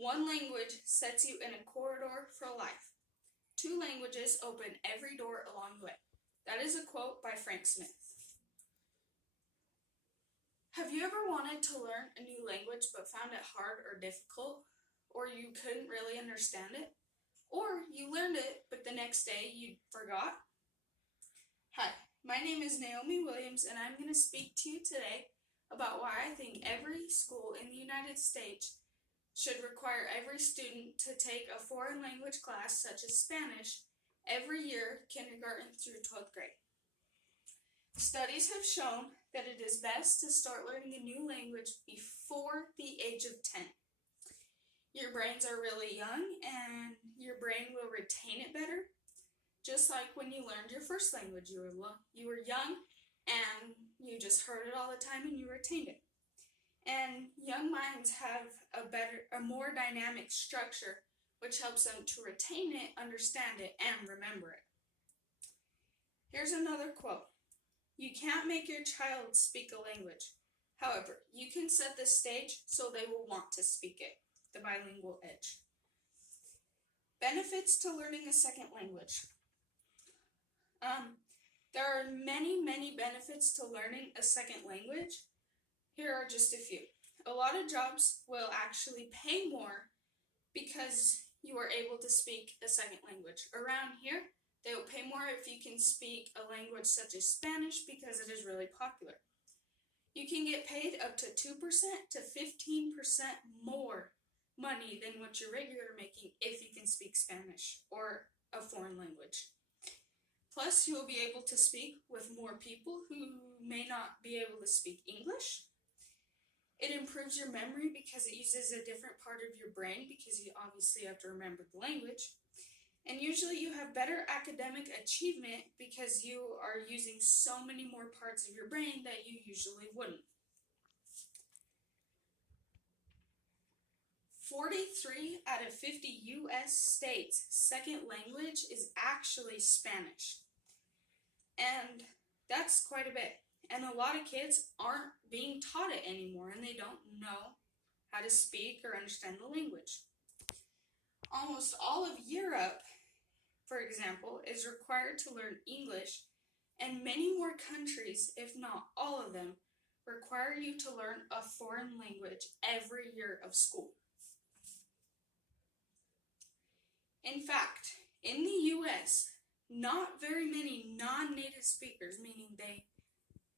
One language sets you in a corridor for life. Two languages open every door along the way. That is a quote by Frank Smith. Have you ever wanted to learn a new language but found it hard or difficult? Or you couldn't really understand it? Or you learned it but the next day you forgot? Hi, my name is Naomi Williams and I'm going to speak to you today about why I think every school in the United States should require every student to take a foreign language class such as Spanish every year, kindergarten through 12th grade. Studies have shown that it is best to start learning a new language before the age of 10. Your brains are really young and your brain will retain it better. Just like when you learned your first language, you were young and you just heard it all the time and you retained it. And young minds have a more dynamic structure, which helps them to retain it, understand it, and remember it. Here's another quote. You can't make your child speak a language. However, you can set the stage so they will want to speak it. The bilingual edge. Benefits to learning a second language. There are many benefits to learning a second language. Here are just a few. A lot of jobs will actually pay more because you are able to speak a second language. Around here, they will pay more if you can speak a language such as Spanish because it is really popular. You can get paid up to 2% to 15% more money than what you're regular making if you can speak Spanish or a foreign language. Plus, you will be able to speak with more people who may not be able to speak English. It improves your memory because it uses a different part of your brain because you obviously have to remember the language. And usually you have better academic achievement because you are using so many more parts of your brain that you usually wouldn't. 43 out of 50 U.S. states' second language is actually Spanish. And that's quite a bit. And a lot of kids aren't being taught it anymore and they don't know how to speak or understand the language. Almost all of Europe, for example, is required to learn English, and many more countries, if not all of them, require you to learn a foreign language every year of school. In fact, in the U.S., not very many non-native speakers, meaning they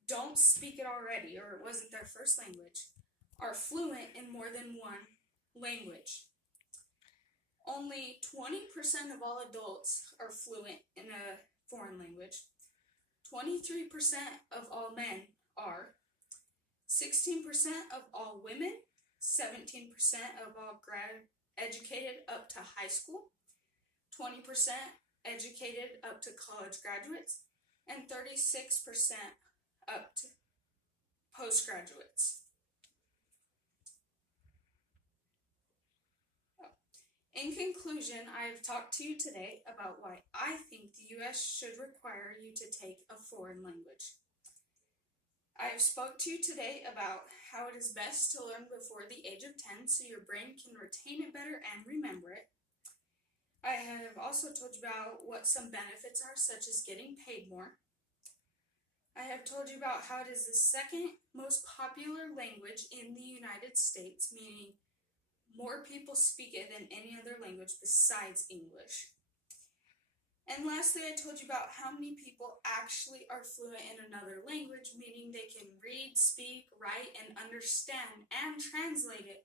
don't speak it already or it wasn't their first language, are fluent in more than one language. Only 20% of all adults are fluent in a foreign language. 23% of all men are. 16% of all women. 17% of all educated up to high school. 20% educated up to college graduates. And 36% up to postgraduates. In conclusion, I have talked to you today about why I think the U.S. should require you to take a foreign language. I have spoke to you today about how it is best to learn before the age of 10 so your brain can retain it better and remember it. I have also told you about what some benefits are, such as getting paid more. I have told you about how it is the second most popular language in the United States, meaning more people speak it than any other language besides English. And lastly, I told you about how many people actually are fluent in another language, meaning they can read, speak, write, and understand and translate it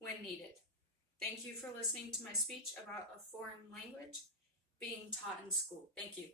when needed. Thank you for listening to my speech about a foreign language being taught in school. Thank you.